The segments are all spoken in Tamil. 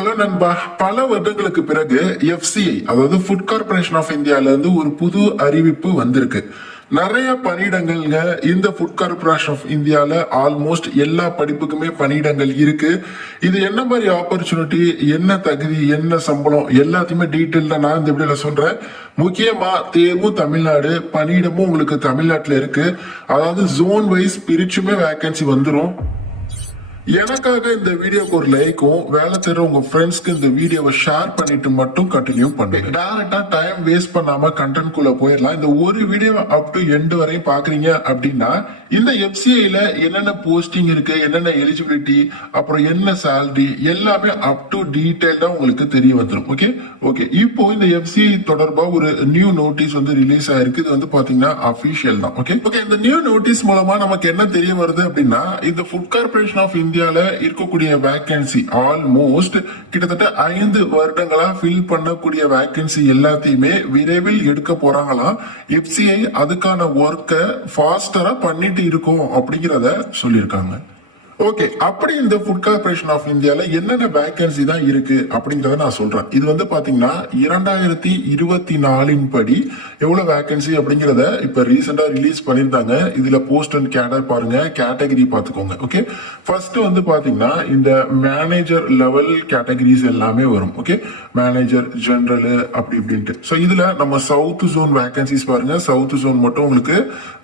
ஹலோ நண்பா. பல வருடங்களுக்கு பிறகு எஃப்சிஐ அதாவது ஃபுட் கார்பரேஷன் ஆஃப் இந்தியால இருந்து ஒரு புது அறிவிப்பு வந்திருக்கு. நிறைய பணியிடங்கள்ங்க இந்த ஃபுட் கார்பரேஷன் ஆஃப் இந்தியால ஆல்மோஸ்ட் எல்லா படிப்புக்குமே பணியிடங்கள் இருக்கு. இது என்ன மாதிரி ஆப்பர்ச்சுனிட்டி, என்ன தகுதி, என்ன சம்பளம் எல்லாத்தையுமே டீட்டெயில்ல நான் இந்த வீடியோல சொல்றேன். முக்கியமா தேர்வும் தமிழ்நாடு, பணியிடமும் உங்களுக்கு தமிழ்நாட்டுல இருக்கு. அதாவது ஜோன் வைஸ் பிரிச்சுமே வேகன்சி வந்துடும். எனக்காக இந்த வீடியோக்கு ஒரு லைக்கும், வேலை தேடுற உங்க ஃப்ரெண்ட்ஸ்க்கு இந்த வீடியோவை ஷேர் பண்ணிட்டு மட்டும் கண்டினியூ பண்ணுங்க. டைரக்டா டைம் வேஸ்ட் பண்ணாம கண்டென்ட் குள்ள போயிடலாம். இந்த ஒரு வீடியோ அப் டு எண்ட் வரையும் பாக்குறீங்க அப்படின்னா இந்த எஃப்சிஐல என்னென்ன போஸ்டிங் இருக்கு, என்னென்ன எலிஜிபிலிட்டி, அப்புறம் என்ன சேலரி எல்லாமே அப் டு டீடைல்டா உங்களுக்கு தெரிய வந்துடும். ஓகே இப்போ இந்த எஃப்சிஐ தொடர்பா ஒரு நியூ நோட்டீஸ் வந்து ரிலீஸ் ஆயிருக்கு. இது வந்து பாத்தீங்கன்னா அபிஷியல் தான். ஓகே இந்த நியூ நோட்டீஸ் மூலமா நமக்கு என்ன தெரிய வருது அப்படின்னா இந்த ஃபுட் கார்பரேஷன் ஆஃப் இந்தியால இருக்கக்கூடிய வேகன்சி ஆல்மோஸ்ட் கிட்டத்தட்ட 5 வருடங்களா ஃபில் பண்ணக்கூடிய வேகன்சி எல்லாத்தையுமே விரைவில் எடுக்க போறாங்களாம். எஃப்சிஐ அதுக்கான ஒர்க்கை ஃபாஸ்டரா பண்ணிட்டு இருக்கும் அப்படிங்கிறத சொல்லியிருக்காங்க. ஓகே அப்படி இந்த ஃபுட் கார்பரேஷன் ஆஃப் இந்தியால என்னென்ன வேகன்சி தான் இருக்கு அப்படிங்கறத நான் சொல்றேன். இது வந்து பாத்தீங்கன்னா 2024 படி எவ்வளவு வேகன்சி அப்படிங்கறத இப்ப ரீசெண்டா ரிலீஸ் பண்ணிருந்தாங்க. இதுல போஸ்ட் அண்ட் கேடர் பாருங்க, கேட்டகரி பாத்துக்கோங்க. ஓகே ஃபர்ஸ்ட் வந்து பாத்தீங்கன்னா இந்த மேனேஜர் லெவல் கேட்டகரிஸ் எல்லாமே வரும். ஓகே மேனேஜர், ஜெனரல் அப்படி இப்படின்ட்டு. ஸோ இதுல நம்ம சவுத் ஜோன் வேகன்சிஸ் பாருங்க, சவுத் ஜோன் மட்டும் உங்களுக்கு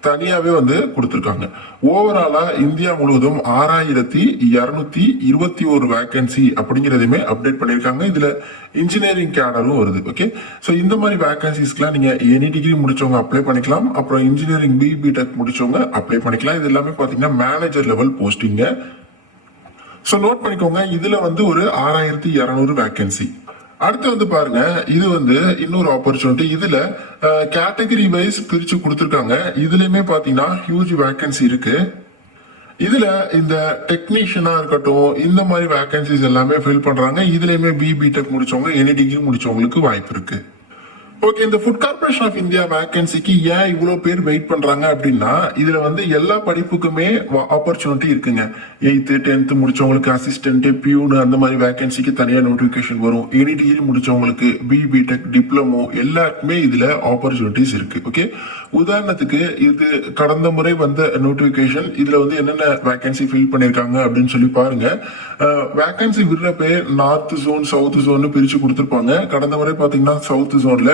தனியாவே வந்து கொடுத்துருக்காங்க. ஓவராலா இந்தியா முழுவதும் 6221 வேகன்சி அப்படிங்கறதையுமே அப்டேட் பண்ணிருக்காங்க. இதுல இன்ஜினியரிங் கேடரும் வருது. ஓகே சோ இந்த மாதிரி வேகன்சிஸ்க்குலாம் நீங்க எனி டிகிரி முடிச்சவங்க அப்ளை பண்ணிக்கலாம். அப்புறம் இன்ஜினியரிங் பிடெக் முடிச்சவங்க அப்ளை பண்ணிக்கலாம். இது எல்லாமே பாத்தீங்கன்னா manager level posting. So note பண்ணிக்கோங்க. இதுல வந்து ஒரு 6200 வேகன்சி. அடுத்து வந்து பாருங்க, இது வந்து இன்னொரு ஆப்பர்ச்சுனிட்டி. இதுல கேட்டகரி வைஸ் பிரிச்சு கொடுத்துருக்காங்க. இதுலயுமே பாத்தீங்கன்னா ஹியூஜ் வேகன்சி இருக்கு. இதுல இந்த டெக்னீஷியனா இருக்கட்டும், இந்த மாதிரி வேகன்சிஸ் எல்லாமே ஃபில் பண்றாங்க. இதுலயுமே பிடெக் முடிச்சவங்க, எனி டிகிரி முடிச்சவங்களுக்கு வாய்ப்பு இருக்கு. ஓகே இந்த ஃபுட் கார்பரேஷன் ஆஃப் இந்தியா வேகன்சிக்கு ஏன் இவ்வளவு பேர் வெயிட் பண்றாங்க அப்படின்னா இதுல வந்து எல்லா படிப்புக்குமே ஆப்பர்ச்சுனிட்டி இருக்குங்க. 8th 10th முடிச்சவங்களுக்கு அசிஸ்டன்ட், பியூன் அந்த மாதிரி வேகன்சிக்கு தனியா நோட்டிபிகேஷன் வரும். எனி டிகிரி முடிச்சவங்களுக்கு பிடெக், டிப்ளமோ எல்லாருக்குமே இதுல ஆப்பர்ச்சுனிட்டிஸ் இருக்கு. ஓகே உதாரணத்துக்கு இது கடந்த முறை வந்த நோட்டிபிகேஷன். இதுல வந்து என்னென்ன வேகன்சி ஃபில் பண்ணிருக்காங்க அப்படின்னு சொல்லி பாருங்க. வேகன்சி விடுற பேர் நார்த் ஜோன், சவுத் ஜோன் பிரிச்சு கொடுத்திருப்பாங்க. கடந்த முறை பாத்தீங்கன்னா சவுத் ஜோன்ல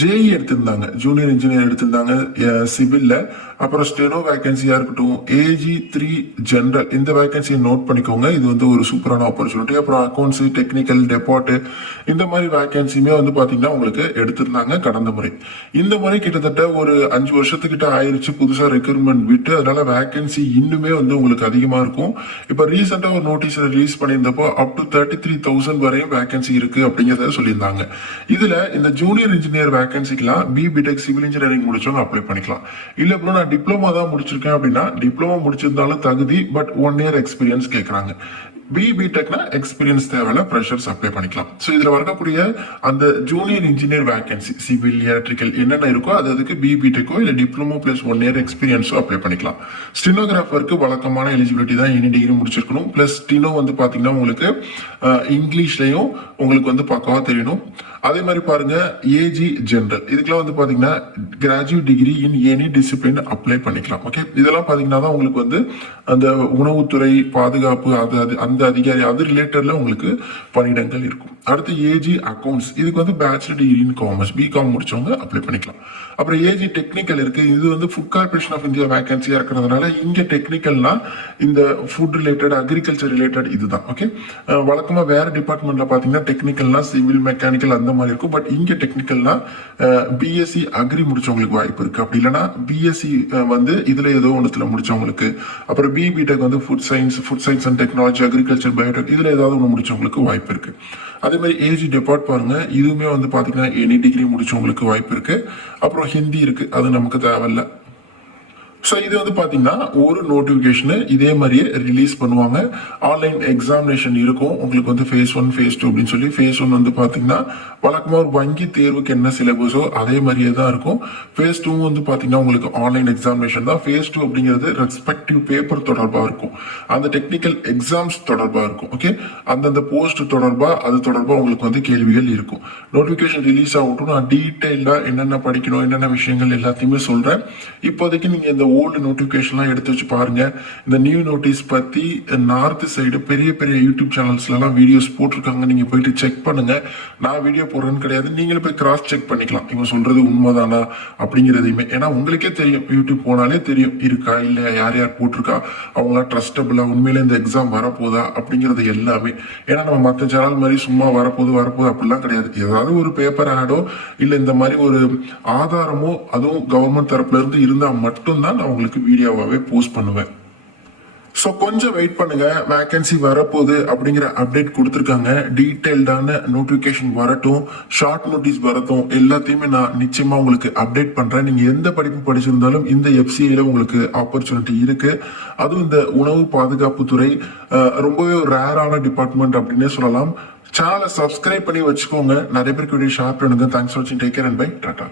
ஜேஇ எடுத்திருந்தாங்க, ஜூனியர் இன்ஜினியர் எடுத்திருந்தாங்க சிவில்ல. அப்புறம் ஸ்டெனோ வேகன்சியா இருக்கட்டும், AG3 ஜெனரல் இந்த வேகன்சியை நோட் பண்ணிக்கோங்க. இது வந்து ஒரு சூப்பரான ஆப்பர்ச்சுனிட்டி. அப்புறம் அக்கௌண்ட்ஸ், டெக்னிக்கல், டெபார்ட் இந்த மாதிரி வேகன்சியுமே வந்து பாத்தீங்கன்னா உங்களுக்கு எடுத்திருந்தாங்க கடந்த முறை. இந்த முறை கிட்டத்தட்ட ஒரு 5 வருஷத்துக்கிட்ட ஆயிருச்சு புதுசா ரெக்ரூட்மெண்ட் விட்டு. அதனால வேகன்சி இன்னுமே வந்து உங்களுக்கு அதிகமா இருக்கும். இப்ப ரீசெண்டா ஒரு நோட்டீஸ் ரிலீஸ் பண்ணியிருந்தப்போ அப் டு 33,000 வரையும் வேகன்சி இருக்கு அப்படிங்கறத சொல்லியிருந்தாங்க. இதுல இந்த ஜூனியர் இன்ஜினியர் வேகன்சிக்கலாம் பிடெக் சிவில் இன்ஜினியரிங் முடிச்சவங்க அப்ளை பண்ணிக்கலாம். இல்ல ப்ரோ நான் டிப்ளமோ தான் முடிச்சிருக்கேன் அப்படின்னா டிப்ளமோ முடிச்சிருந்தாலும் தகுதி, பட் 1 year எக்ஸ்பீரியன்ஸ் கேட்கறாங்க. பிடெக்னா எக்ஸ்பீரியன்ஸ் தேவையில்ல, ஃப்ரெஷர்ஸ் அப்ளை பண்ணிக்கலாம். ஸோ இதுல வரக்கூடிய அந்த junior engineer vacancy civil, electrical என்னென்ன இருக்கோ அது அதுக்கு பிடெக்கோ இல்ல டிப்ளமோ பிளஸ் 1 year எக்ஸ்பீரியன்ஸோ அப்ளை பண்ணிக்கலாம். ஸ்டெனோகிராஃபருக்கு வழக்கமான எலிஜிபிலிட்டி தான், எனி டிகிரி முடிச்சிருக்கணும். பிளஸ் ஸ்டெனோ வந்து பாத்தீங்கன்னா உங்களுக்கு இங்கிலீஷ்லயும் உங்களுக்கு வந்து பக்கவா தெரியணும். அதே மாதிரி பாருங்க ஏஜி ஜெனரல் இதுக்கெல்லாம் வந்து பாத்தீங்கன்னா graduate degree in any discipline apply பண்ணிக்கலாம். ஓகே இதெல்லாம் பாத்தீங்கன்னா தான் உங்களுக்கு வந்து அந்த உணவுத்துறை, பாதுகாப்பு அந்த அதிகாரி அது ரிலேட்டட்ல உங்களுக்கு பணியிடங்கள் இருக்கும். அடுத்து ஏஜி அக்கௌண்ட்ஸ் இதுக்கு வந்து bachelor degree in commerce, BCom முடிச்சவங்க அப்ளை பண்ணிக்கலாம். அப்புறம் ஏஜி டெக்னிக்கல் இருக்கு. இது வந்து ஃபுட் கார்பரேஷன் ஆஃப் இந்தியா வேகன்சியா இருக்கிறதுனால இங்க டெக்னிக்கல்னா இந்த ஃபுட் ரிலேட்டட், அக்ரிகல்ச்சர் ரிலேட்டட் இதுதான். ஓகே வழக்கமா வேற டிபார்ட்மெண்ட்ல பாத்தீங்கன்னா டெக்னிக்கல்னா சிவில், மெக்கானிக்கல் அந்த மாதிரி இருக்கும். பட் இங்க டெக்னிக்கல்னா பிஎஸ்சி அக்ரி முடிச்சவங்களுக்கு வாய்ப்பு இருக்கு. அப்படி இல்லைன்னா பிஎஸ்சி வந்து இதுல ஏதோ ஒன்றுல முடிச்சவங்களுக்கு, அப்புறம் பிடெக் வந்து food science and technology, agriculture, Biotech இதுல ஏதாவது ஒன்று முடிச்சவங்களுக்கு வாய்ப்பு இருக்கு. அதே மாதிரி ஏஜி டெபார்ட் பாருங்க, இதுவுமே வந்து பாத்தீங்கன்னா எனி டிகிரி முடிச்சவங்களுக்கு வாய்ப்பு இருக்கு. அப்புறம் ஹிந்தி இருக்கு, அது நமக்கு தேவையில்ல. ஸோ இது வந்து பாத்தீங்கன்னா ஒரு நோட்டிபிகேஷன் இதே மாதிரியே ரிலீஸ் பண்ணுவாங்க. ஆன்லைன் எக்ஸாமினேஷன் இருக்கும் உங்களுக்கு வந்து phase 1 phase 2 அப்படின்னு சொல்லி. phase 1 வந்து பாத்தீங்கன்னா வழக்கமா ஒரு வங்கி தேர்வுக்கு என்ன சிலபஸோ அதே மாதிரியே தான் இருக்கும். phase 2 வந்து பாத்தீங்கன்னா உங்களுக்கு ஆன்லைன் எக்ஸாமினேஷன் தான். phase 2 அப்படிங்கிறது ரெஸ்பெக்டிவ் பேப்பர் தொடர்பா இருக்கும், அந்த டெக்னிக்கல் எக்ஸாம்ஸ் தொடர்பா இருக்கும். ஓகே, அந்தந்த போஸ்ட் தொடர்பா அது தொடர்பா உங்களுக்கு வந்து கேள்விகள் இருக்கும். நோட்டிபிகேஷன் ரிலீஸ் ஆகட்டும், நான் டீடைல்டா என்னென்ன படிக்கணும் என்னென்ன விஷயங்கள் எல்லாத்தையுமே சொல்றேன். இப்போதைக்கு நீங்க இந்த ஓல்டு நோட்டிபிகேஷன்லாம் எடுத்து வச்சு பாருங்க. இந்த நியூ நோட்டீஸ் பத்தி நார்த் சைடு பெரிய பெரிய யூடியூப் சேனல்ஸ்ல எல்லாம் வீடியோஸ் போட்டிருக்காங்க, நீங்க போயிட்டு செக் பண்ணுங்க. நான் வீடியோ போடுறேன்னு கிடையாது, நீங்களும் போய் கிராஸ் செக் பண்ணிக்கலாம் இவங்க சொல்றது உண்மைதானா அப்படிங்கிறதையுமே. ஏன்னா உங்களுக்கே தெரியும், யூடியூப் போனாலே தெரியும் இருக்கா இல்லையா, யார் யார் போட்டிருக்கா, அவங்களாம் ட்ரஸ்டபிளா, உண்மையில இந்த எக்ஸாம் வரப்போதா அப்படிங்கிறது எல்லாமே. ஏன்னா நம்ம மற்ற சேனல் மாதிரி சும்மா வரப்போகுது அப்படிலாம் கிடையாது. ஏதாவது ஒரு பேப்பர் ஆடோ இல்ல இந்த மாதிரி ஒரு ஆதாரமோ அதுவும் கவர்மெண்ட் தரப்புல இருந்து இருந்தா மட்டும்தான் நான் உங்களுக்கு வீடியோவாவே போஸ்ட் பண்ணுவேன். ஸோ கொஞ்சம் வெயிட் பண்ணுங்க, வேகன்சி வரப்போகுது அப்படிங்கிற அப்டேட் கொடுத்துருக்காங்க. டீடைல்டான நோட்டிபிகேஷன் வரட்டும், ஷார்ட் நோட்டீஸ் வரட்டும், எல்லாத்தையுமே நான் நிச்சயமா உங்களுக்கு அப்டேட் பண்றேன். நீங்க எந்த படிப்பு படிச்சிருந்தாலும் இந்த FCIல உங்களுக்கு ஆப்பர்ச்சுனிட்டி இருக்கு. அதுவும் இந்த உணவு பாதுகாப்பு துறை ரொம்பவே ரேரான டிபார்ட்மெண்ட் அப்படின்னே சொல்லலாம். சேனலை சப்ஸ்கிரைப் பண்ணி வச்சுக்கோங்க. நிறைய பேருக்கு வீடியோ ஷேர் பண்ணுங்க. தேங்க்ஸ் ஃபார் வாட்சிங். Take care and bye. Tata.